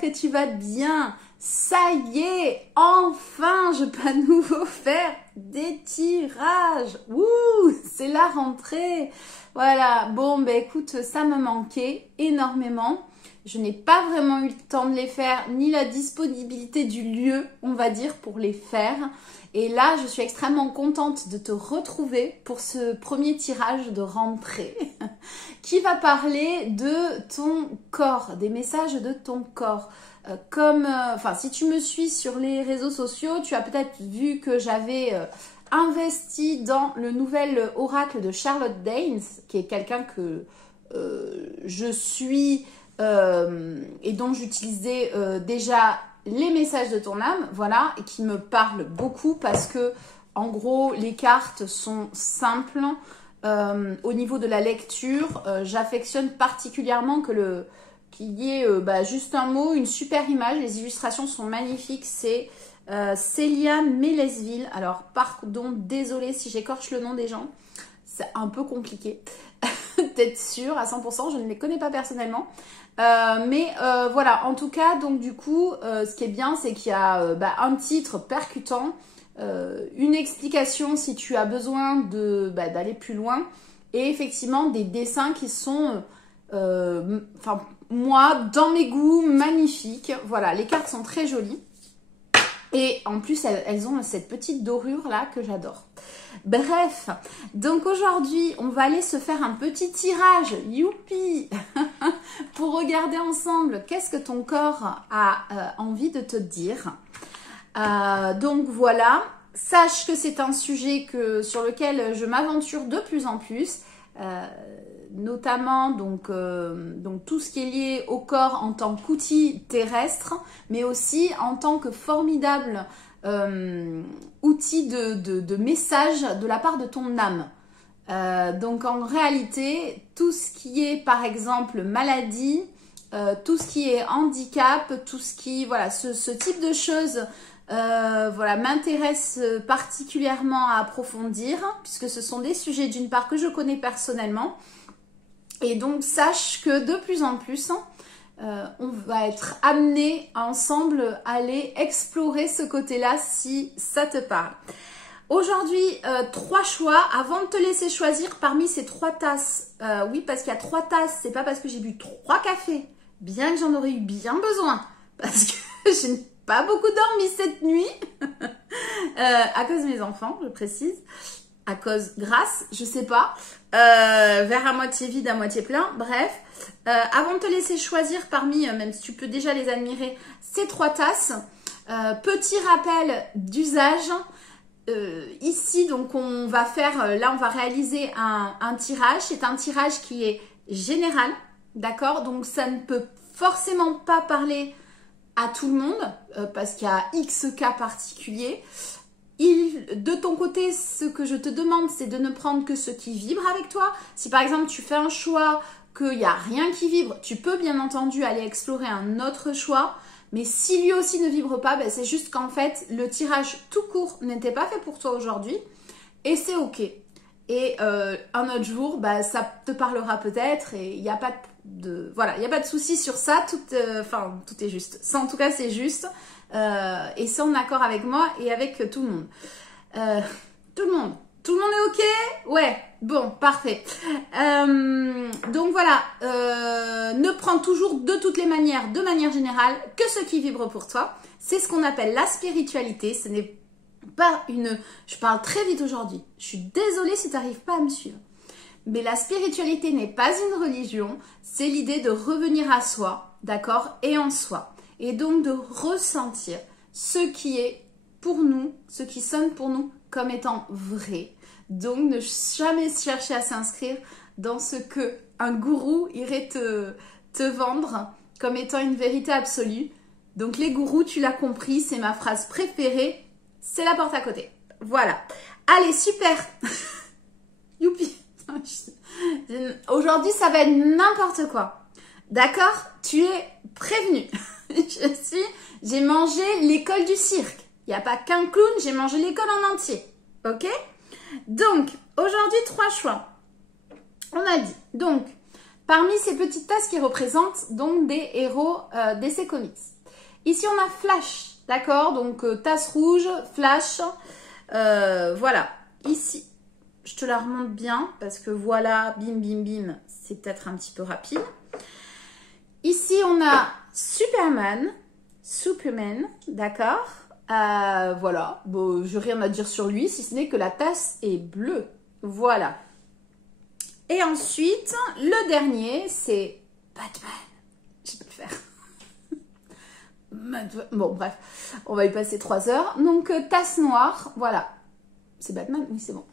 que tu vas bien. Ça y est, enfin, je peux à nouveau faire des tirages. Wouh, c'est la rentrée. Voilà, bon, ben écoute, ça me manquait énormément. Je n'ai pas vraiment eu le temps de les faire, ni la disponibilité du lieu, on va dire, pour les faire. Et là, je suis extrêmement contente de te retrouver pour ce premier tirage de rentrée qui va parler de ton corps, des messages de ton corps. Si tu me suis sur les réseaux sociaux, tu as peut-être vu que j'avais investi dans le nouvel oracle de Charlotte Danes, qui est quelqu'un que je suis et dont j'utilisais déjà les messages de ton âme, voilà, et qui me parlent beaucoup parce que, en gros, les cartes sont simples. Au niveau de la lecture, j'affectionne particulièrement qu'il y ait juste un mot, une super image. Les illustrations sont magnifiques. C'est Célia Mélesville. Alors, pardon, désolée si j'écorche le nom des gens. C'est un peu compliqué d'être sûre à 100%. Je ne les connais pas personnellement. Voilà, en tout cas, donc du coup, ce qui est bien, c'est qu'il y a un titre percutant, une explication si tu as besoin d'aller plus loin, et effectivement des dessins qui sont, moi, dans mes goûts, magnifiques. Voilà, les cartes sont très jolies. Et en plus, elles ont cette petite dorure là que j'adore. Bref, donc aujourd'hui, on va aller se faire un petit tirage, youpi, pour regarder ensemble qu'est-ce que ton corps a envie de te dire. Donc voilà, sache que c'est un sujet sur lequel je m'aventure de plus en plus. Notamment donc tout ce qui est lié au corps en tant qu'outil terrestre, mais aussi en tant que formidable outil de message de la part de ton âme. Donc en réalité, tout ce qui est par exemple maladie, tout ce qui est handicap, tout ce qui, voilà, ce type de choses m'intéresse particulièrement à approfondir, puisque ce sont des sujets d'une part que je connais personnellement. Et donc, sache que de plus en plus, on va être amené ensemble à aller explorer ce côté-là si ça te parle. Aujourd'hui, 3 choix. Avant de te laisser choisir parmi ces 3 tasses, oui, parce qu'il y a 3 tasses, c'est pas parce que j'ai bu 3 cafés, bien que j'en aurais eu bien besoin, parce que je n'ai pas beaucoup dormi cette nuit, à cause de mes enfants, je précise. Grâce, je sais pas, verre à moitié vide, à moitié plein, bref. Avant de te laisser choisir parmi, même si tu peux déjà les admirer, ces 3 tasses, petit rappel d'usage, ici donc on va réaliser un tirage, c'est un tirage qui est général, d'accord, donc ça ne peut forcément pas parler à tout le monde, parce qu'il y a X cas particuliers. De ton côté, ce que je te demande, c'est de ne prendre que ce qui vibre avec toi. Si par exemple, tu fais un choix qu'il n'y a rien qui vibre, tu peux bien entendu aller explorer un autre choix. Mais si lui aussi ne vibre pas, c'est juste qu'en fait, le tirage tout court n'était pas fait pour toi aujourd'hui. Et c'est OK. Et un autre jour, ça te parlera peut-être et il n'y a pas de souci sur ça. Tout est juste. Ça, en tout cas, c'est juste. Et c'est en accord avec moi et avec tout le monde. Tout le monde est OK? Ouais, bon, parfait. Donc voilà, ne prends toujours de toutes les manières, de manière générale, que ce qui vibre pour toi. C'est ce qu'on appelle la spiritualité. Ce n'est pas une... Je parle très vite aujourd'hui. Je suis désolée si tu n'arrives pas à me suivre. Mais la spiritualité n'est pas une religion. C'est l'idée de revenir à soi, d'accord? Et en soi. Et donc de ressentir ce qui est pour nous, ce qui sonne pour nous comme étant vrai. Donc ne jamais chercher à s'inscrire dans ce que un gourou irait te vendre comme étant une vérité absolue. Donc les gourous, tu l'as compris, c'est ma phrase préférée, c'est la porte à côté. Voilà. Allez, super. Youpi. Aujourd'hui, ça va être n'importe quoi. D'accord? Tu es prévenu. J'ai mangé l'école du cirque. Il n'y a pas qu'un clown, j'ai mangé l'école en entier. Ok? Donc, aujourd'hui, 3 choix. On a dit, donc, parmi ces petites tasses qui représentent donc des héros d'essais comics. Ici, on a flash, d'accord? Donc, tasse rouge, flash, voilà. Ici, je te la remonte bien parce que voilà, bim, bim, bim, c'est peut-être un petit peu rapide. Ici, on a Superman, d'accord? Voilà, bon, je n'ai rien à dire sur lui, si ce n'est que la tasse est bleue. Voilà. Et ensuite, le dernier, c'est Batman. Je peux le faire. Bon, bref, on va y passer 3 heures. Donc, tasse noire, voilà. C'est Batman? Oui, c'est bon.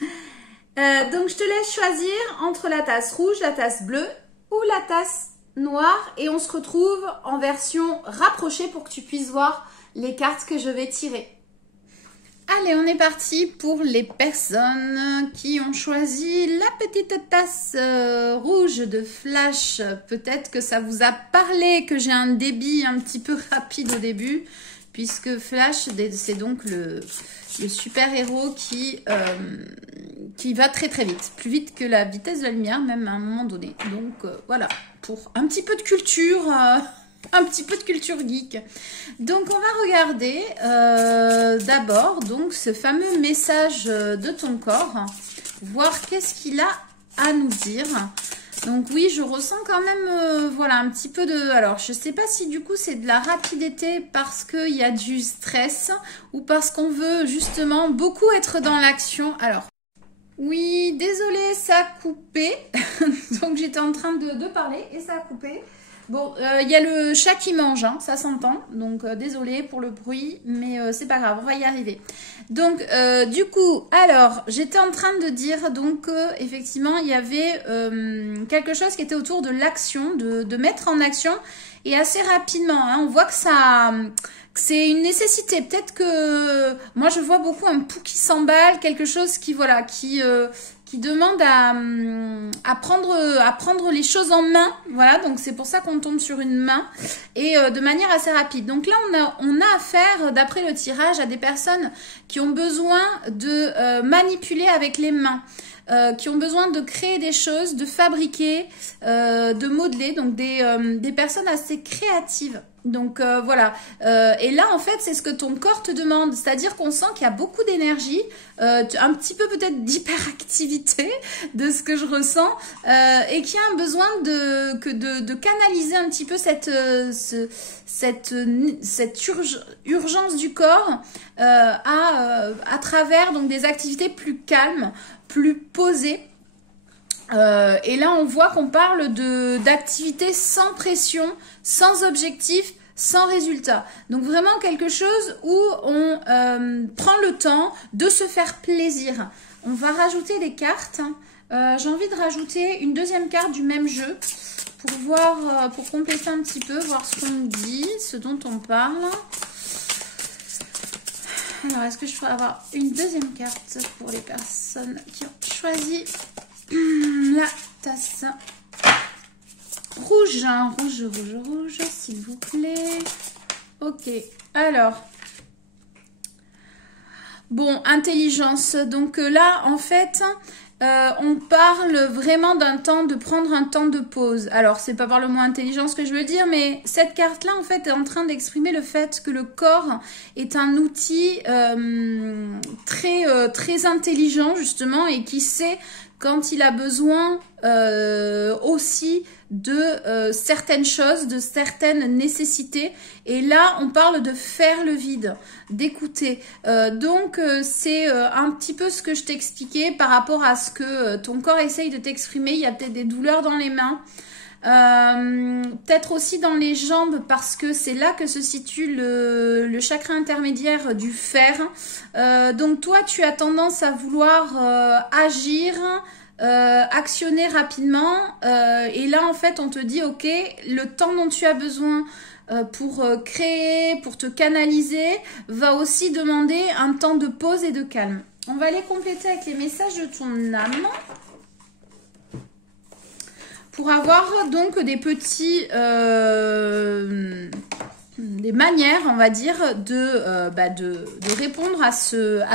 Donc, je te laisse choisir entre la tasse rouge, la tasse bleue ou la tasse noire. Et on se retrouve en version rapprochée pour que tu puisses voir les cartes que je vais tirer. Allez, on est parti pour les personnes qui ont choisi la petite tasse rouge de Flash. Peut-être que ça vous a parlé, que j'ai un débit un petit peu rapide au début, puisque Flash, c'est donc le super-héros qui va très très vite. Plus vite que la vitesse de la lumière, même à un moment donné. Donc voilà, pour un petit peu de culture... un petit peu de culture geek. Donc, on va regarder d'abord donc ce fameux message de ton corps, voir qu'est-ce qu'il a à nous dire. Donc oui, je ressens quand même voilà, un petit peu de... Alors, je ne sais pas si du coup c'est de la rapidité parce qu'il y a du stress ou parce qu'on veut justement beaucoup être dans l'action. Alors, oui, désolé, ça a coupé. Donc, j'étais en train de parler et ça a coupé. Bon, il y a le chat qui mange, hein, ça s'entend. Donc, désolé pour le bruit, mais c'est pas grave, on va y arriver. Donc, du coup, alors, j'étais en train de dire donc effectivement, il y avait quelque chose qui était autour de l'action, de mettre en action, et assez rapidement. Hein, on voit que ça... c'est une nécessité. Peut-être que moi, je vois beaucoup un pouls qui s'emballe, quelque chose qui, voilà, qui demande à prendre les choses en main. Voilà, donc c'est pour ça qu'on tombe sur une main et de manière assez rapide. Donc là, on a affaire, d'après le tirage, à des personnes qui ont besoin de manipuler avec les mains. Qui ont besoin de créer des choses, de fabriquer, de modeler, donc des personnes assez créatives. Donc voilà, et là en fait c'est ce que ton corps te demande, c'est-à-dire qu'on sent qu'il y a beaucoup d'énergie, un petit peu peut-être d'hyperactivité de ce que je ressens, et qu'il y a un besoin de canaliser un petit peu cette urgence du corps à travers donc des activités plus calmes, plus posées. Et là, on voit qu'on parle d'activités sans pression, sans objectif, sans résultat. Donc vraiment quelque chose où on prend le temps de se faire plaisir. On va rajouter des cartes. J'ai envie de rajouter une deuxième carte du même jeu pour voir, pour compléter un petit peu, voir ce qu'on nous dit, ce dont on parle. Alors, est-ce que je pourrais avoir une deuxième carte pour les personnes qui ont choisi la tasse rouge, hein, rouge, s'il vous plaît. Ok, alors, bon, intelligence. Donc là, en fait, on parle vraiment d'un temps, de prendre un temps de pause. Alors, c'est pas par le mot intelligence que je veux dire, mais cette carte-là, en fait, est en train d'exprimer le fait que le corps est un outil très intelligent, justement, et qui sait quand il a besoin aussi de certaines choses, de certaines nécessités. Et là, on parle de faire le vide, d'écouter. Donc, c'est un petit peu ce que je t'expliquais par rapport à ce que ton corps essaye de t'exprimer. Il y a peut-être des douleurs dans les mains. Peut-être aussi dans les jambes parce que c'est là que se situe le chakra intermédiaire du fer. Donc toi tu as tendance à vouloir agir, actionner rapidement et là en fait on te dit ok, le temps dont tu as besoin pour créer, pour te canaliser va aussi demander un temps de pause et de calme. On va les compléter avec les messages de ton âme pour avoir donc des petits des manières, on va dire, de répondre à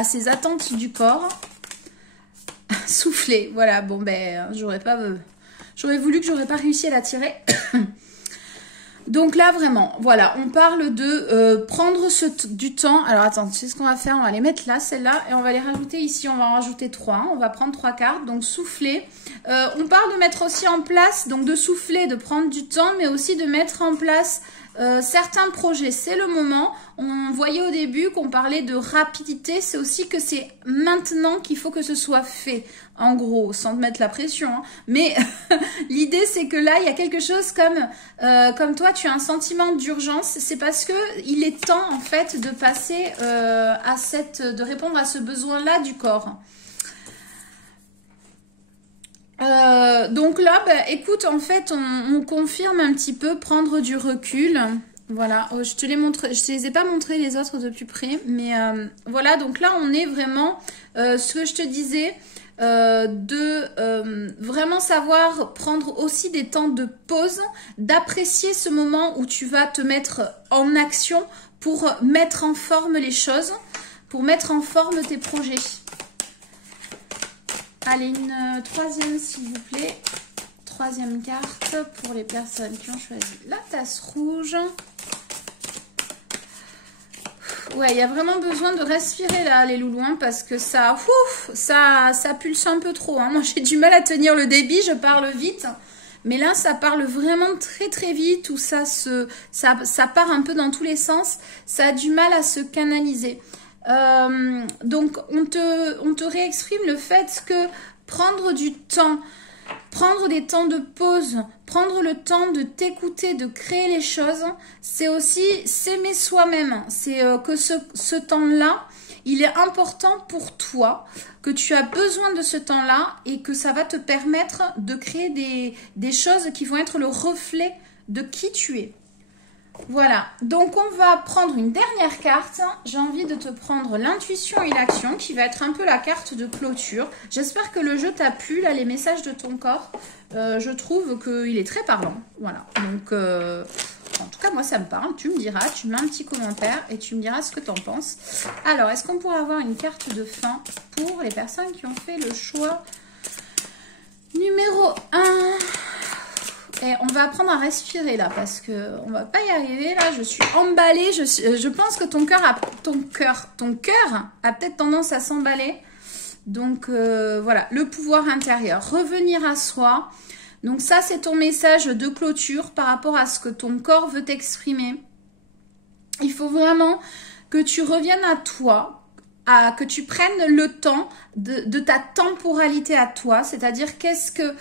ces attentes du corps. Souffler, voilà, bon ben j'aurais voulu que j'aurais pas réussi à la tirer. Donc là, vraiment, voilà, on parle de prendre du temps. Alors, attends, tu sais ce qu'on va faire? On va les mettre là, celle-là, et on va les rajouter ici. On va en rajouter 3. On va prendre 3 cartes. Donc, souffler. On parle de mettre aussi en place, donc de souffler, de prendre du temps, mais aussi de mettre en place certains projets. C'est le moment. On voyait au début qu'on parlait de rapidité. C'est aussi que c'est maintenant qu'il faut que ce soit fait. En gros, sans te mettre la pression. Hein. Mais l'idée, c'est que là, il y a quelque chose comme toi, tu as un sentiment d'urgence. C'est parce que il est temps, en fait, de passer de répondre à ce besoin-là du corps. Donc là, bah, écoute, en fait, on confirme un petit peu prendre du recul. Voilà, je te les ai pas montré les autres de plus près, mais voilà, donc là, on est vraiment, ce que je te disais, vraiment savoir prendre aussi des temps de pause, d'apprécier ce moment où tu vas te mettre en action pour mettre en forme les choses, pour mettre en forme tes projets. Allez, une troisième s'il vous plaît. Troisième carte pour les personnes qui ont choisi la tasse rouge. Ouais, il y a vraiment besoin de respirer là, les loulous, hein, parce que ça pulse un peu trop. Hein. Moi, j'ai du mal à tenir le débit, je parle vite. Mais là, ça parle vraiment très très vite, où ça part un peu dans tous les sens. Ça a du mal à se canaliser. Donc, on te réexprime le fait que prendre du temps, prendre des temps de pause, prendre le temps de t'écouter, de créer les choses, c'est aussi s'aimer soi-même. C'est que ce temps-là, il est important pour toi, que tu as besoin de ce temps-là et que ça va te permettre de créer des choses qui vont être le reflet de qui tu es. Voilà, donc on va prendre une dernière carte. J'ai envie de te prendre l'intuition et l'action qui va être un peu la carte de clôture. J'espère que le jeu t'a plu, là, les messages de ton corps. Je trouve qu'il est très parlant. Voilà, donc en tout cas, moi ça me parle. Tu me diras, tu mets un petit commentaire et tu me diras ce que tu en penses. Alors, est-ce qu'on pourrait avoir une carte de fin pour les personnes qui ont fait le choix numéro 1 ? Et on va apprendre à respirer là parce que on va pas y arriver là. Je suis emballée. Je pense que ton cœur a peut-être tendance à s'emballer. Donc voilà, le pouvoir intérieur, revenir à soi. Donc ça, c'est ton message de clôture par rapport à ce que ton corps veut t'exprimer. Il faut vraiment que tu reviennes à toi, que tu prennes le temps de ta temporalité à toi, c'est-à-dire qu'est-ce que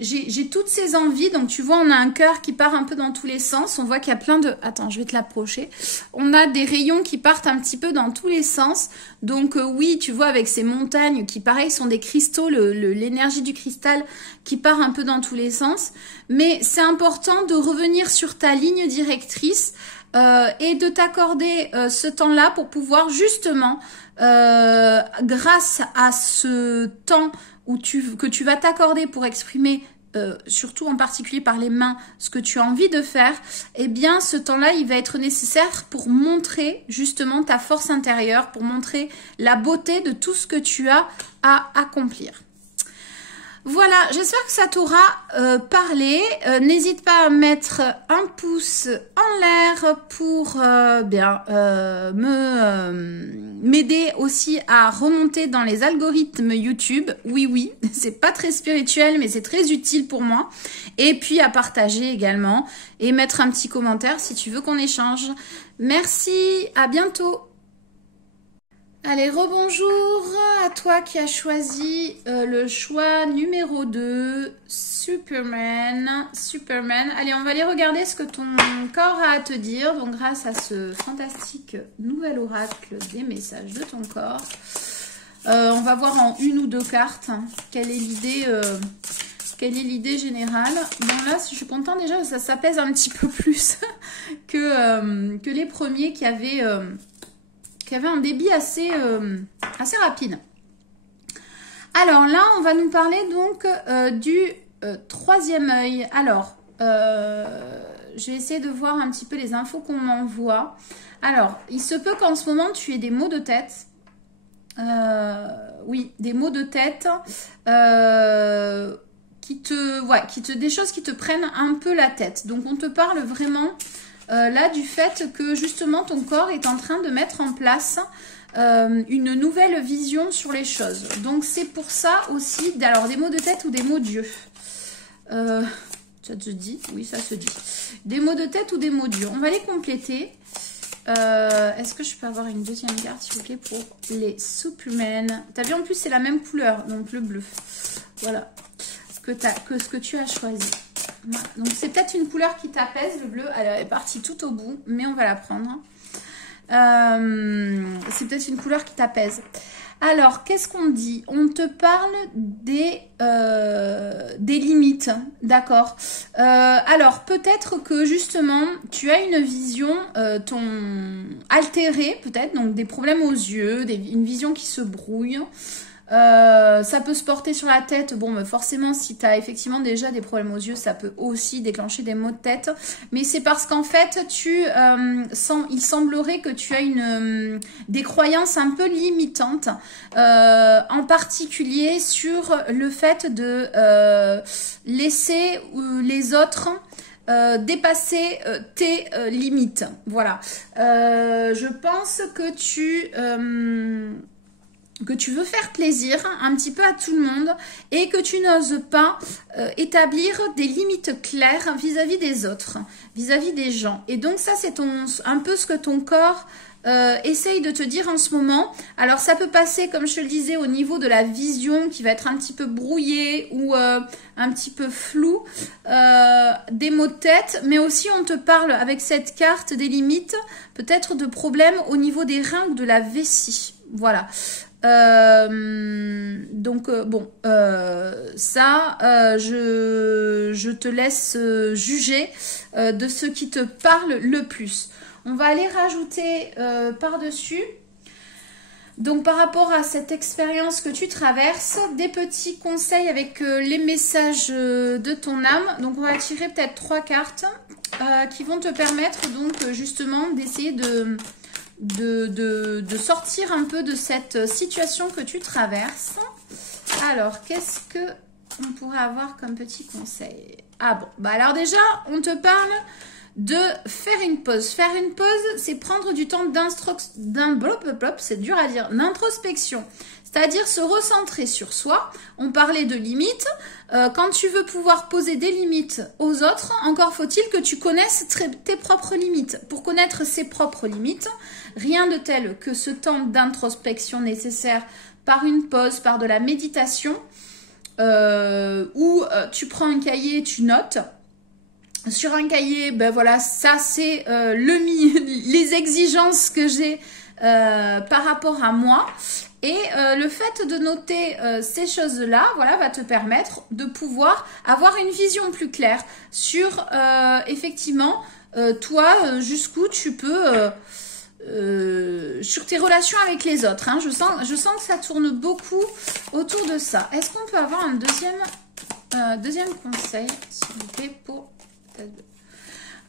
j'ai toutes ces envies. Donc tu vois, on a un cœur qui part un peu dans tous les sens, on voit qu'il y a plein de... Attends, je vais te l'approcher. On a des rayons qui partent un petit peu dans tous les sens. Donc oui, tu vois, avec ces montagnes qui pareil sont des cristaux, l'énergie du cristal qui part un peu dans tous les sens. Mais c'est important de revenir sur ta ligne directrice et de t'accorder ce temps-là pour pouvoir justement, grâce à ce temps que tu vas t'accorder pour exprimer, surtout en particulier par les mains, ce que tu as envie de faire, eh bien ce temps-là, il va être nécessaire pour montrer justement ta force intérieure, pour montrer la beauté de tout ce que tu as à accomplir. Voilà, j'espère que ça t'aura parlé. N'hésite pas à mettre un pouce en l'air pour m'aider aussi à remonter dans les algorithmes YouTube. Oui, c'est pas très spirituel, mais c'est très utile pour moi. Et puis à partager également et mettre un petit commentaire si tu veux qu'on échange. Merci, à bientôt. Allez, rebonjour à toi qui as choisi le choix numéro 2, Superman. Allez, on va aller regarder ce que ton corps a à te dire. Donc, grâce à ce fantastique nouvel oracle des messages de ton corps. On va voir en une ou deux cartes quelle est l'idée générale. Bon, là, je suis contente déjà, ça pèse un petit peu plus que les premiers qui avaient un débit assez rapide. Alors là, on va nous parler donc du troisième œil. Alors, je vais essayer de voir un petit peu les infos qu'on m'envoie. Alors, il se peut qu'en ce moment, tu aies des maux de tête. Oui, des maux de tête des choses qui te prennent un peu la tête. Donc on te parle vraiment là du fait que justement ton corps est en train de mettre en place une nouvelle vision sur les choses. Donc c'est pour ça aussi, alors des mots de tête ou des mots Dieu. Ça te dit? Oui, ça se dit. Des mots de tête ou des mots Dieu. On va les compléter. Est-ce que je peux avoir une deuxième carte, s'il vous plaît, pour les soupes humaines? T'as vu, en plus, c'est la même couleur, donc le bleu. Voilà. Que ce que tu as choisi. Voilà. Donc, c'est peut-être une couleur qui t'apaise, le bleu. Elle est partie tout au bout, mais on va la prendre. C'est peut-être une couleur qui t'apaise. Alors, qu'est-ce qu'on dit? On te parle des limites, d'accord? Alors, peut-être que justement, tu as une vision altérée, peut-être, donc des problèmes aux yeux, une vision qui se brouille. Ça peut se porter sur la tête. Bon, mais forcément, si tu as effectivement déjà des problèmes aux yeux, ça peut aussi déclencher des maux de tête. Mais c'est parce qu'en fait, il semblerait que tu as des croyances un peu limitantes, en particulier sur le fait de laisser les autres dépasser tes limites. Voilà. Je pense que tu veux faire plaisir un petit peu à tout le monde et que tu n'oses pas établir des limites claires vis-à-vis des autres, vis-à-vis des gens. Et donc ça, c'est un peu ce que ton corps essaye de te dire en ce moment. Alors ça peut passer, comme je te le disais, au niveau de la vision qui va être un petit peu brouillée ou un petit peu floue, des maux de tête, mais aussi on te parle avec cette carte des limites, peut-être de problèmes au niveau des reins ou de la vessie. Voilà. Donc bon, ça, je te laisse juger de ce qui te parle le plus. On va aller rajouter par-dessus, donc par rapport à cette expérience que tu traverses, des petits conseils avec les messages de ton âme. Donc on va tirer peut-être 3 cartes qui vont te permettre donc justement d'essayer de sortir un peu de cette situation que tu traverses. Alors, qu'est-ce que on pourrait avoir comme petit conseil? Ah bon, bah alors déjà, on te parle de faire une pause. Faire une pause, c'est prendre du temps c'est dur à dire, d'introspection. C'est-à-dire se recentrer sur soi. On parlait de limites. Quand tu veux pouvoir poser des limites aux autres, encore faut-il que tu connaisses tes propres limites. Pour connaître ses propres limites, rien de tel que ce temps d'introspection nécessaire par une pause, par de la méditation, où tu prends un cahier et tu notes. Sur un cahier, ben voilà, ça c'est les exigences que j'ai par rapport à moi. Et le fait de noter ces choses-là, voilà, va te permettre de pouvoir avoir une vision plus claire sur effectivement toi jusqu'où tu peux sur tes relations avec les autres. Hein. Je sens que ça tourne beaucoup autour de ça. Est-ce qu'on peut avoir un deuxième conseil, s'il vous plaît, pour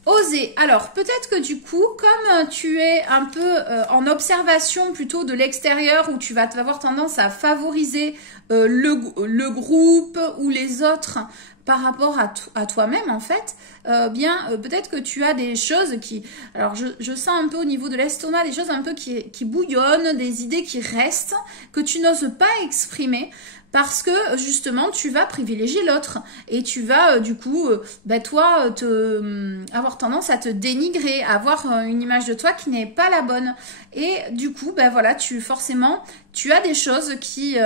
oser? Alors, peut-être que du coup, comme tu es un peu en observation plutôt de l'extérieur, où tu vas avoir tendance à favoriser le groupe ou les autres par rapport à toi-même, en fait, peut-être que tu as des choses qui... Alors, je sens un peu au niveau de l'estomac, des choses un peu qui bouillonnent, des idées qui restent, que tu n'oses pas exprimer. Parce que justement, tu vas privilégier l'autre et tu vas du coup, toi, avoir tendance à te dénigrer, à avoir une image de toi qui n'est pas la bonne. Et du coup, voilà, tu as des choses qui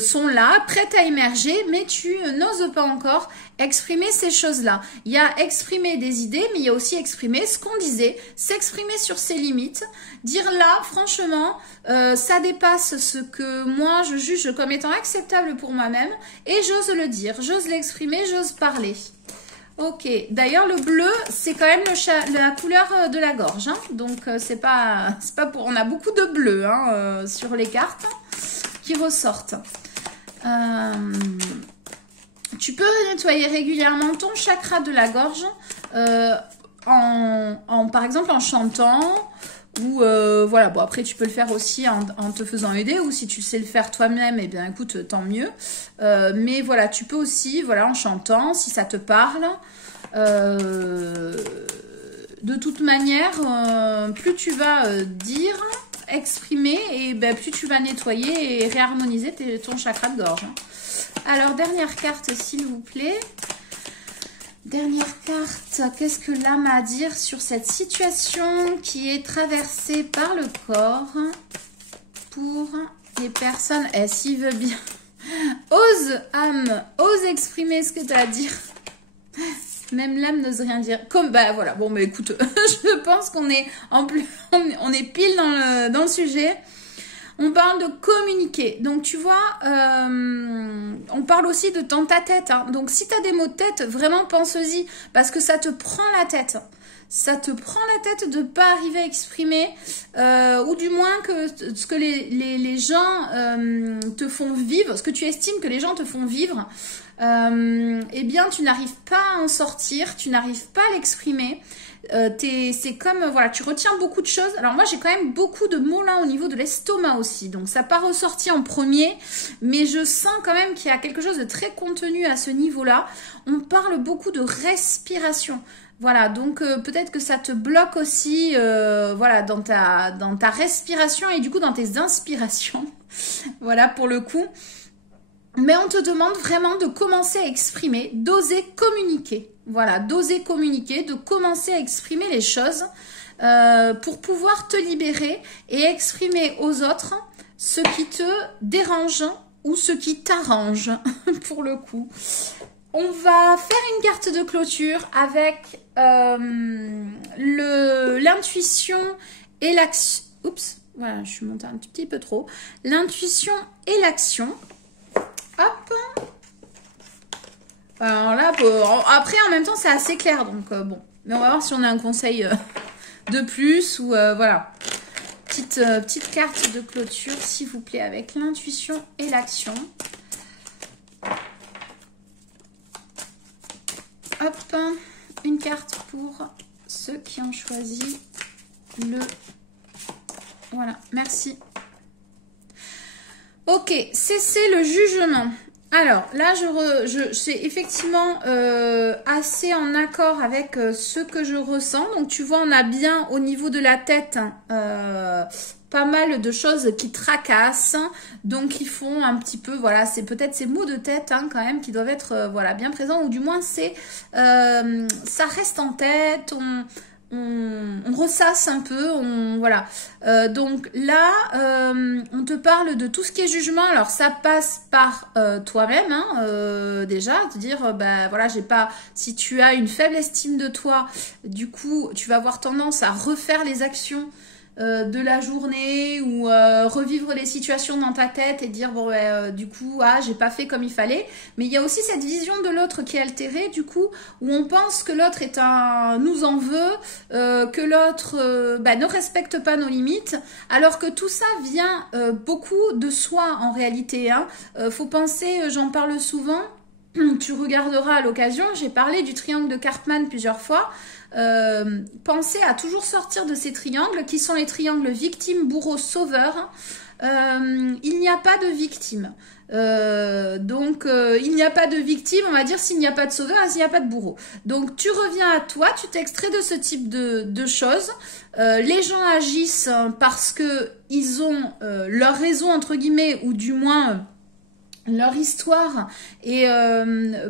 sont là, prêtes à émerger, mais tu n'oses pas encore exprimer ces choses-là. Il y a exprimer des idées, mais il y a aussi exprimer ce qu'on disait, s'exprimer sur ses limites, dire là, franchement, ça dépasse ce que moi je juge comme étant acceptable pour moi-même, et j'ose le dire, j'ose l'exprimer, j'ose parler. Ok, d'ailleurs le bleu, c'est quand même la couleur de la gorge, hein. Donc c'est pas pour... On a beaucoup de bleu hein, sur les cartes qui ressortent. Tu peux nettoyer régulièrement ton chakra de la gorge par exemple en chantant Ou voilà, bon après tu peux le faire aussi en te faisant aider, ou si tu sais le faire toi-même, eh bien écoute, tant mieux. Mais voilà, tu peux aussi, voilà, en chantant, si ça te parle. De toute manière, plus tu vas dire, exprimer, et ben, plus tu vas nettoyer et réharmoniser ton chakra de gorge. Alors, dernière carte, s'il vous plaît. Dernière carte, qu'est-ce que l'âme a à dire sur cette situation qui est traversée par le corps pour les personnes? S'il veut bien, ose âme, ose exprimer ce que tu as à dire. Même l'âme n'ose rien dire. Comme, bah voilà, bon, mais écoute, je pense qu'on est on est pile dans le sujet. On parle de communiquer. Donc, tu vois, on parle aussi dans ta tête. Hein. Donc, si tu as des maux de tête, vraiment pense-y. Parce que ça te prend la tête. Ça te prend la tête de ne pas arriver à exprimer. Ou du moins que ce que les gens te font vivre, ce que tu estimes que les gens te font vivre, eh bien, tu n'arrives pas à en sortir. Tu n'arrives pas à l'exprimer. C'est comme, voilà, tu retiens beaucoup de choses. Alors moi, j'ai quand même beaucoup de mots là au niveau de l'estomac aussi. Donc, ça n'a pas ressorti en premier. Mais je sens quand même qu'il y a quelque chose de très contenu à ce niveau-là. On parle beaucoup de respiration. Voilà, donc peut-être que ça te bloque aussi voilà, dans ta respiration et du coup dans tes inspirations. Voilà, pour le coup. Mais on te demande vraiment de commencer à exprimer, d'oser communiquer. Voilà, d'oser communiquer, de commencer à exprimer les choses pour pouvoir te libérer et exprimer aux autres ce qui te dérange ou ce qui t'arrange, pour le coup. On va faire une carte de clôture avec l'intuition et l'action. Oups, voilà, je suis montée un petit peu trop. L'intuition et l'action. Hop. Alors là, après, en même temps, c'est assez clair. Donc, bon. Mais on va voir si on a un conseil de plus. Ou voilà. Petite carte de clôture, s'il vous plaît, avec l'intuition et l'action. Hop. Une carte pour ceux qui ont choisi le... Voilà, merci. Ok, cesser le jugement. Alors là, je suis effectivement assez en accord avec ce que je ressens. Donc tu vois, on a bien au niveau de la tête pas mal de choses qui tracassent. Donc ils font un petit peu, voilà, c'est peut-être ces maux de tête hein, quand même qui doivent être voilà, bien présents. Ou du moins, c'est ça reste en tête, on ressasse un peu, voilà. Donc là, on te parle de tout ce qui est jugement. Alors ça passe par toi-même, hein, déjà, te dire, bah voilà, j'ai pas. Si tu as une faible estime de toi, du coup, tu vas avoir tendance à refaire les actions de la journée ou revivre les situations dans ta tête et dire bon du coup j'ai pas fait comme il fallait. Mais il y a aussi cette vision de l'autre qui est altérée du coup, où on pense que l'autre nous en veut, que l'autre ne respecte pas nos limites, alors que tout ça vient beaucoup de soi en réalité, hein. Faut penser, j'en parle souvent, tu regarderas à l'occasion, j'ai parlé du triangle de Karpman plusieurs fois. Pensez à toujours sortir de ces triangles qui sont les triangles victime, bourreau, sauveur. Il n'y a pas de victime. Donc il n'y a pas de victime, on va dire, s'il n'y a pas de sauveur, s'il n'y a pas de bourreau. Donc tu reviens à toi, tu t'extrais de ce type de choses. Les gens agissent parce que ils ont leur raison entre guillemets, ou du moins leur histoire, et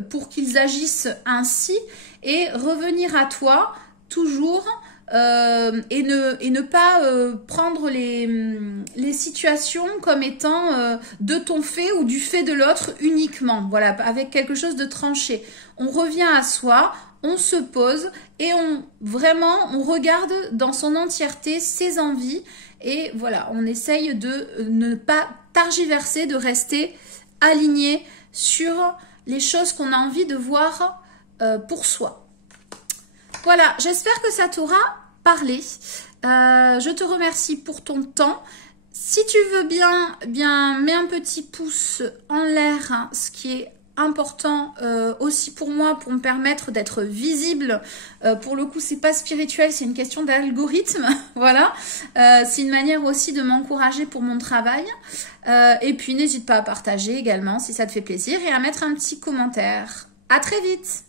pour qu'ils agissent ainsi. Et revenir à toi toujours et ne pas prendre les situations comme étant de ton fait ou du fait de l'autre uniquement, voilà, avec quelque chose de tranché. On revient à soi, on se pose et on regarde dans son entièreté ses envies et voilà, on essaye de ne pas tergiverser, de rester aligné sur les choses qu'on a envie de voir pour soi. Voilà, j'espère que ça t'aura parlé. Je te remercie pour ton temps. Si tu veux bien, mets un petit pouce en l'air, hein, ce qui est important aussi pour moi, pour me permettre d'être visible. Pour le coup, c'est pas spirituel, c'est une question d'algorithme. Voilà. C'est une manière aussi de m'encourager pour mon travail. Et puis, n'hésite pas à partager également si ça te fait plaisir et à mettre un petit commentaire. À très vite!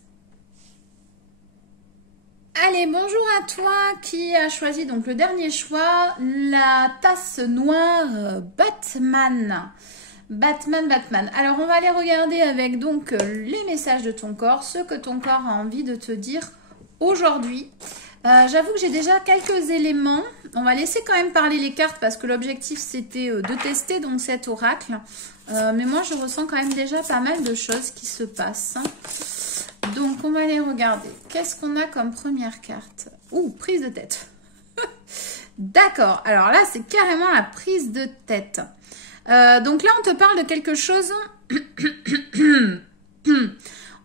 Allez, bonjour à toi qui a choisi donc le dernier choix, la tasse noire Batman. Batman. Alors, on va aller regarder avec donc les messages de ton corps, ce que ton corps a envie de te dire aujourd'hui. J'avoue que j'ai déjà quelques éléments. On va laisser quand même parler les cartes parce que l'objectif c'était de tester donc cet oracle. Mais moi, je ressens quand même déjà pas mal de choses qui se passent. Donc, on va aller regarder. Qu'est-ce qu'on a comme première carte? Ouh, prise de tête. D'accord. Alors là, c'est carrément la prise de tête. Donc là, on te parle de quelque chose...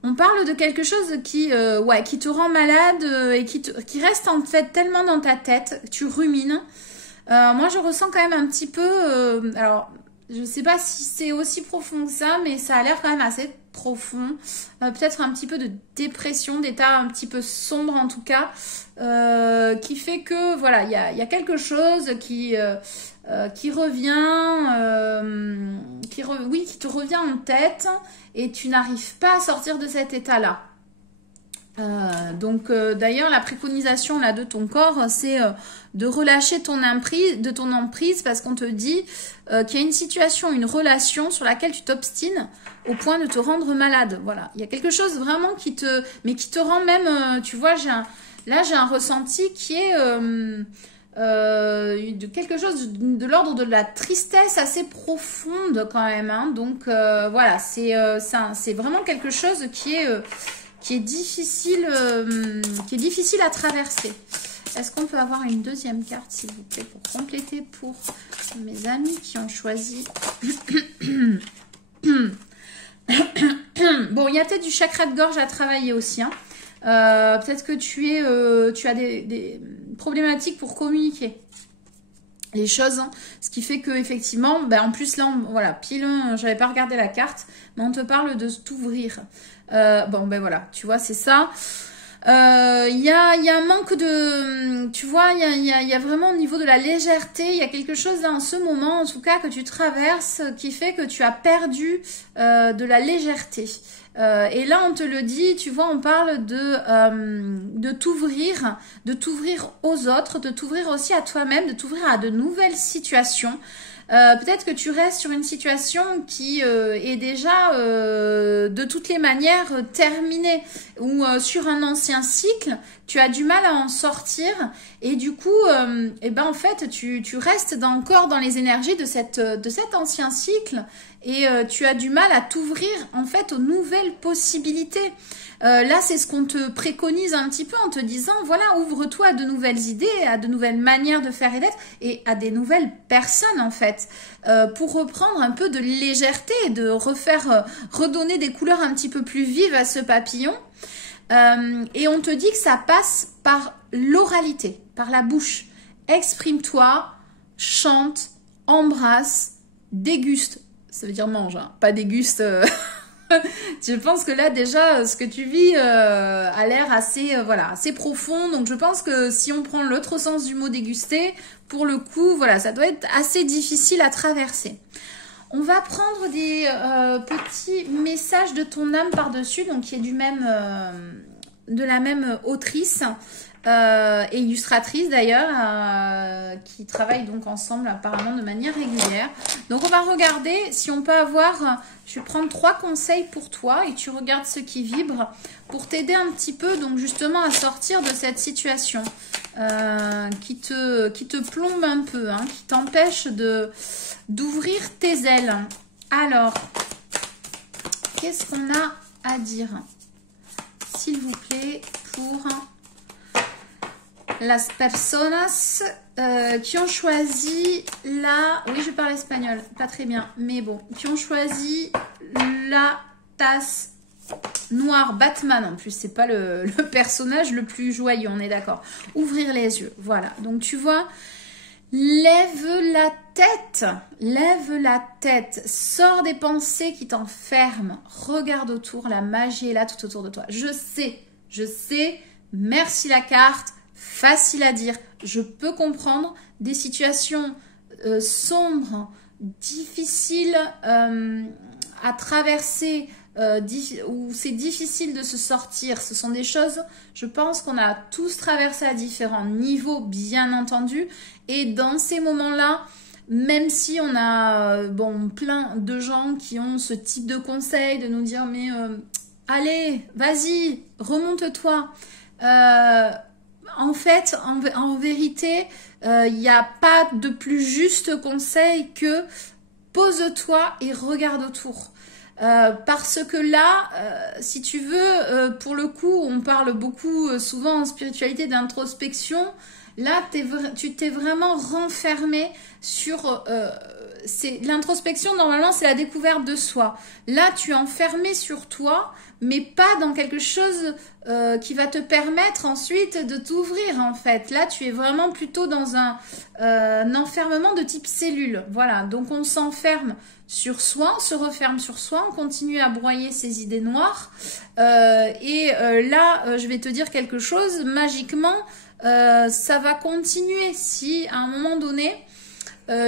on parle de quelque chose qui te rend malade et qui reste en fait tellement dans ta tête. Tu rumines. Moi, je ressens quand même un petit peu... alors, je ne sais pas si c'est aussi profond que ça, mais ça a l'air quand même assez profond. Peut-être un petit peu de dépression, d'état un petit peu sombre en tout cas, qui fait que, voilà, il y a quelque chose qui revient, qui te revient en tête et tu n'arrives pas à sortir de cet état-là. D'ailleurs, la préconisation là de ton corps, c'est de relâcher ton emprise parce qu'on te dit qu'il y a une situation, une relation sur laquelle tu t'obstines au point de te rendre malade. Voilà, il y a quelque chose vraiment qui te rend même, tu vois, j'ai un ressenti qui est de quelque chose de l'ordre de la tristesse assez profonde quand même. Hein. Donc voilà, c'est vraiment quelque chose qui est difficile à traverser. Est-ce qu'on peut avoir une deuxième carte, s'il vous plaît, pour compléter pour mes amis qui ont choisi... Bon, il y a peut-être du chakra de gorge à travailler aussi. Hein. Peut-être que tu as des problématiques pour communiquer les choses, hein. Ce qui fait que effectivement, en plus là, voilà, pile, j'avais pas regardé la carte, mais on te parle de t'ouvrir. Voilà, tu vois, c'est ça. Il y a un manque de, tu vois, il y a vraiment au niveau de la légèreté, il y a quelque chose là en ce moment, en tout cas, que tu traverses, qui fait que tu as perdu de la légèreté. Et là, on te le dit, tu vois, on parle de t'ouvrir aux autres, de t'ouvrir aussi à toi-même, de t'ouvrir à de nouvelles situations. Peut-être que tu restes sur une situation qui est déjà de toutes les manières terminée ou sur un ancien cycle, tu as du mal à en sortir et du coup, en fait, tu restes encore dans les énergies de cet ancien cycle et tu as du mal à t'ouvrir en fait aux nouvelles possibilités. Là, c'est ce qu'on te préconise un petit peu en te disant, voilà, ouvre-toi à de nouvelles idées, à de nouvelles manières de faire et d'être, et à des nouvelles personnes, en fait, pour reprendre un peu de légèreté, de redonner des couleurs un petit peu plus vives à ce papillon. Et on te dit que ça passe par l'oralité, par la bouche. Exprime-toi, chante, embrasse, déguste. Ça veut dire mange, hein, pas déguste... Je pense que là déjà ce que tu vis a l'air assez profond, donc je pense que si on prend l'autre sens du mot déguster, pour le coup voilà, ça doit être assez difficile à traverser. On va prendre des petits messages de ton âme par-dessus, donc qui est de la même autrice et illustratrice d'ailleurs, qui travaillent donc ensemble apparemment de manière régulière. Donc on va regarder si on peut avoir, je vais prendre 3 conseils pour toi et tu regardes ce qui vibre pour t'aider un petit peu donc justement à sortir de cette situation qui te plombe un peu, hein, qui t'empêche d'ouvrir tes ailes. Alors, qu'est-ce qu'on a à dire, s'il vous plaît, pour las personas qui ont choisi oui, je parle espagnol, pas très bien, mais bon, qui ont choisi la tasse noire Batman. En plus, c'est pas le personnage le plus joyeux, on est d'accord. Ouvrir les yeux, voilà. Donc tu vois, Lève la tête, sors des pensées qui t'enferment, regarde autour, la magie est là tout autour de toi. Je sais, merci la carte, facile à dire, je peux comprendre des situations sombres, difficiles à traverser, où c'est difficile de se sortir. Ce sont des choses, je pense qu'on a tous traversé à différents niveaux, bien entendu. Et dans ces moments-là, même si on a plein de gens qui ont ce type de conseil, de nous dire mais allez, vas-y, remonte-toi. En fait, en vérité, il n'y a pas de plus juste conseil que pose-toi et regarde autour. Parce que là, si tu veux, pour le coup, on parle beaucoup souvent en spiritualité d'introspection. Là, tu t'es vraiment renfermé sur... l'introspection, normalement, c'est la découverte de soi. Là, tu es enfermé sur toi, mais pas dans quelque chose qui va te permettre ensuite de t'ouvrir, en fait. Là, tu es vraiment plutôt dans un enfermement de type cellule. Voilà, donc on s'enferme sur soi, on se referme sur soi, on continue à broyer ses idées noires. Là, je vais te dire quelque chose, magiquement, ça va continuer si à un moment donné,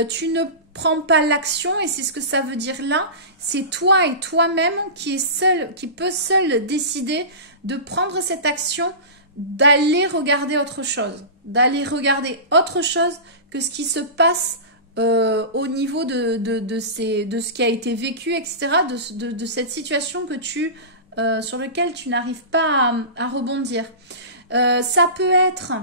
tu ne prends pas l'action, et c'est ce que ça veut dire là, c'est toi et toi-même qui peut seul décider de prendre cette action, d'aller regarder autre chose, que ce qui se passe au niveau de ce qui a été vécu, etc., de cette situation sur laquelle tu n'arrives pas à rebondir. Ça peut être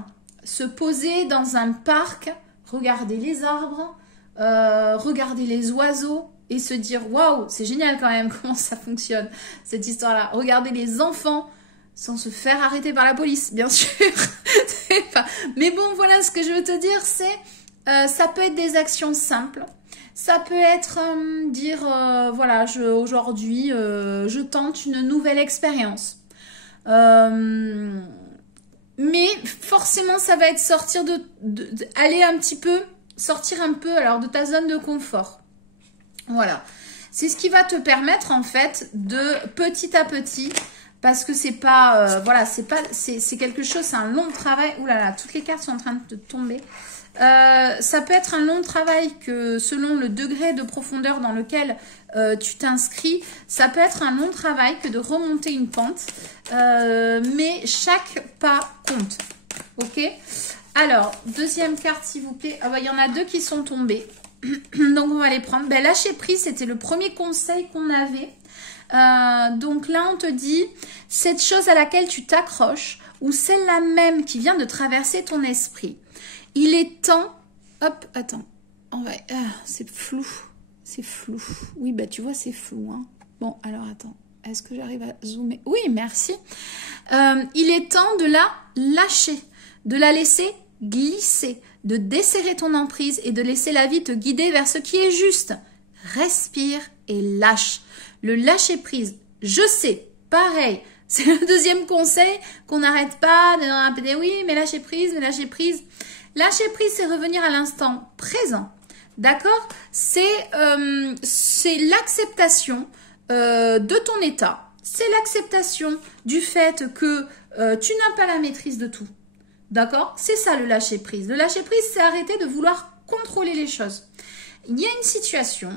se poser dans un parc, regarder les arbres, regarder les oiseaux et se dire waouh, c'est génial quand même comment ça fonctionne cette histoire-là. Regarder les enfants sans se faire arrêter par la police, bien sûr. Mais bon, voilà, ce que je veux te dire, c'est ça peut être des actions simples. Ça peut être dire voilà, aujourd'hui, je tente une nouvelle expérience. Mais forcément, ça va être aller un petit peu, sortir un peu alors de ta zone de confort. Voilà. C'est ce qui va te permettre en fait de petit à petit, parce que c'est pas, c'est quelque chose, c'est un long travail. Ouh là là, toutes les cartes sont en train de tomber. Ça peut être un long travail que selon le degré de profondeur dans lequel tu t'inscris, ça peut être un long travail que de remonter une pente, mais chaque pas compte. Ok? Alors, deuxième carte s'il vous plaît. Ah bah, il y en a deux qui sont tombées. Donc on va les prendre. Ben, lâcher prise, c'était le premier conseil qu'on avait. Donc là on te dit, cette chose à laquelle tu t'accroches, ou celle-là même qui vient de traverser ton esprit, il est temps... Hop, attends. C'est flou. C'est flou. Oui, bah tu vois, c'est flou. Hein. Bon, alors attends. Est-ce que j'arrive à zoomer? Oui, merci. Il est temps de la lâcher, de la laisser glisser, de desserrer ton emprise et de laisser la vie te guider vers ce qui est juste. Respire et lâche. Le lâcher prise, je sais, pareil. C'est le deuxième conseil qu'on n'arrête pas de répéter. Oui, mais lâcher prise, mais lâcher prise. Lâcher prise, c'est revenir à l'instant présent. D'accord? C'est l'acceptation de ton état. C'est l'acceptation du fait que tu n'as pas la maîtrise de tout. D'accord? C'est ça le lâcher prise. Le lâcher prise, c'est arrêter de vouloir contrôler les choses. Il y a une situation,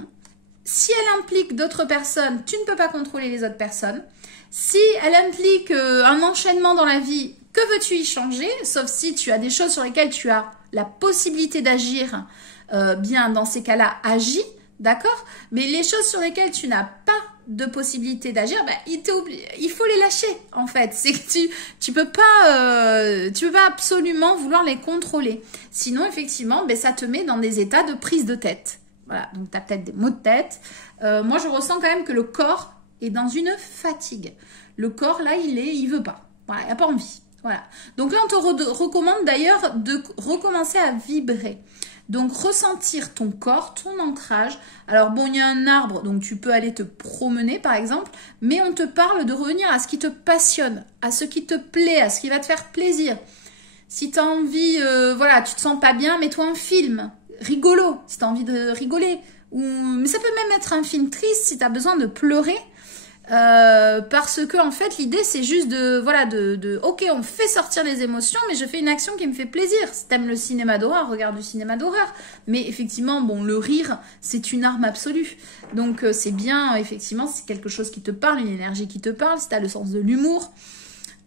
si elle implique d'autres personnes, tu ne peux pas contrôler les autres personnes. Si elle implique un enchaînement dans la vie, que veux-tu y changer? Sauf si tu as des choses sur lesquelles tu as la possibilité d'agir, bien dans ces cas-là, agis, d'accord? Mais les choses sur lesquelles tu n'as pas de possibilité d'agir, bah, il faut les lâcher en fait. C'est que tu peux pas absolument vouloir les contrôler. Sinon effectivement, bah, ça te met dans des états de prise de tête. Voilà, donc tu as peut-être des maux de tête. Moi je ressens quand même que le corps est dans une fatigue. Le corps là, il veut pas. Voilà, il n'a pas envie. Voilà. Donc là on te recommande d'ailleurs de recommencer à vibrer. Donc, ressentir ton corps, ton ancrage. Alors, bon, il y a un arbre, donc tu peux aller te promener, par exemple. Mais on te parle de revenir à ce qui te passionne, à ce qui te plaît, à ce qui va te faire plaisir. Si tu as envie, voilà, tu te sens pas bien, mets-toi un film rigolo, si tu as envie de rigoler. Mais ça peut même être un film triste si tu as besoin de pleurer. Parce que en fait l'idée c'est juste ok, on fait sortir les émotions, mais je fais une action qui me fait plaisir. Si t'aimes le cinéma d'horreur, regarde du cinéma d'horreur. Mais effectivement, bon, le rire c'est une arme absolue, donc c'est bien, effectivement, c'est quelque chose qui te parle, une énergie qui te parle. Si t'as le sens de l'humour,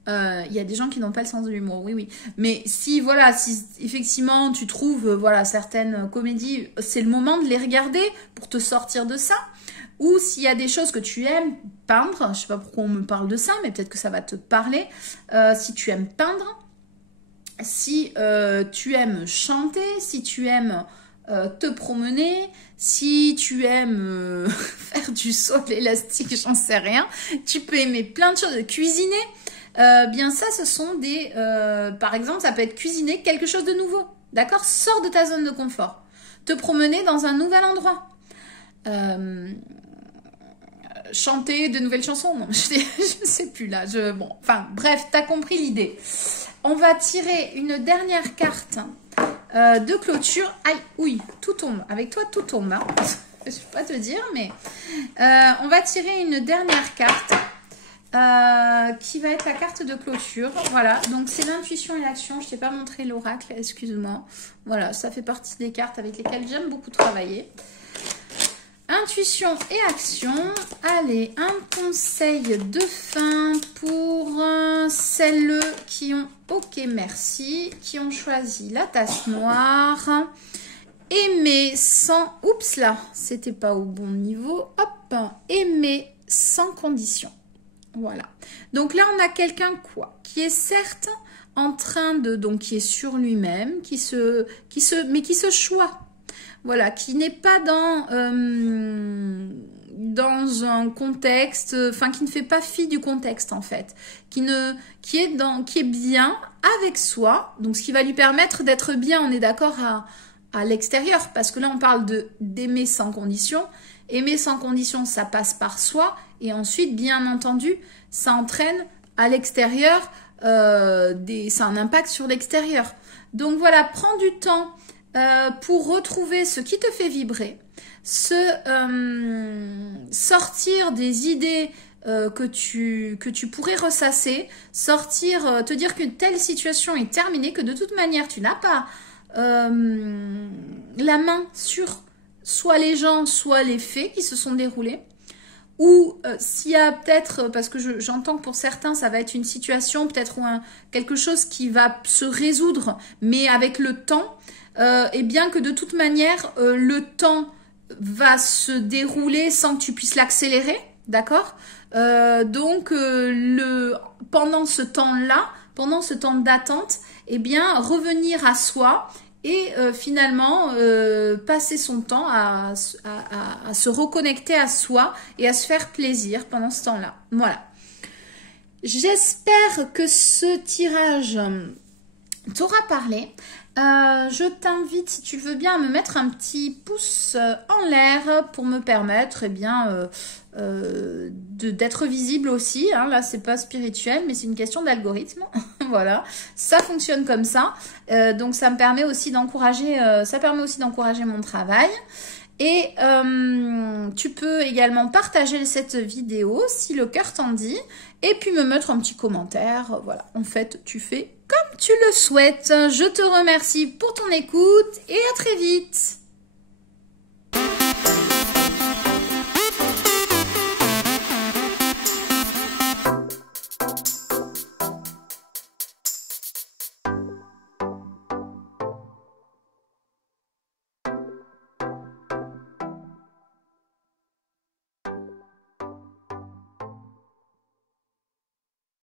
il y a des gens qui n'ont pas le sens de l'humour, oui, mais si effectivement tu trouves certaines comédies, c'est le moment de les regarder pour te sortir de ça. Ou s'il y a des choses que tu aimes peindre, je sais pas pourquoi on me parle de ça, mais peut-être que ça va te parler. Si tu aimes peindre, si tu aimes chanter, si tu aimes te promener, si tu aimes faire du saut à l'élastique, j'en sais rien. Tu peux aimer plein de choses, cuisiner. Bien ça, ce sont des... par exemple, ça peut être cuisiner quelque chose de nouveau. D'accord? Sors de ta zone de confort. Te promener dans un nouvel endroit. Chanter de nouvelles chansons, non, je ne sais plus là. Bon, enfin, bref, t'as compris l'idée. On va tirer une dernière carte de clôture. Aïe, oui, tout tombe. Avec toi, tout tombe. Hein. Je ne vais pas te dire, mais on va tirer une dernière carte qui va être la carte de clôture. Voilà, donc c'est l'intuition et l'action. Je t'ai pas montré l'oracle, excuse-moi. Voilà, ça fait partie des cartes avec lesquelles j'aime beaucoup travailler. Intuition et action. Allez, un conseil de fin pour celles qui ont, ok merci, qui ont choisi la tasse noire. Aimer sans, oups là, c'était pas au bon niveau. Hop, aimer sans condition. Voilà. Donc là, on a quelqu'un quoi? Qui est certes en train de, donc qui est sur lui-même, mais qui se choisit. Voilà, qui n'est pas dans un contexte, enfin qui ne fait pas fi du contexte en fait, qui est bien avec soi, donc ce qui va lui permettre d'être bien, on est d'accord, à l'extérieur, parce que là on parle d'aimer sans condition. Aimer sans condition, ça passe par soi, et ensuite, bien entendu, ça entraîne à l'extérieur, ça a un impact sur l'extérieur. Donc voilà, prends du temps pour retrouver ce qui te fait vibrer, sortir des idées que tu pourrais ressasser, te dire qu'une telle situation est terminée, que de toute manière tu n'as pas la main sur soit les gens, soit les faits qui se sont déroulés. Ou s'il y a peut-être, parce que j'entends que pour certains ça va être une situation peut-être ou quelque chose qui va se résoudre, mais avec le temps, et bien que de toute manière, le temps va se dérouler sans que tu puisses l'accélérer, d'accord? Donc, pendant ce temps-là, pendant ce temps d'attente, eh bien, revenir à soi et finalement passer son temps à se reconnecter à soi et à se faire plaisir pendant ce temps-là. Voilà. J'espère que ce tirage t'aura parlé. Je t'invite, si tu veux bien, à me mettre un petit pouce en l'air pour me permettre d'être visible aussi. Hein. Là, c'est pas spirituel, mais c'est une question d'algorithme. Voilà, ça fonctionne comme ça. Donc, ça me permet aussi d'encourager, mon travail. Et tu peux également partager cette vidéo si le cœur t'en dit. Et puis me mettre un petit commentaire. Voilà, en fait, tu fais comme tu le souhaites. Je te remercie pour ton écoute et à très vite.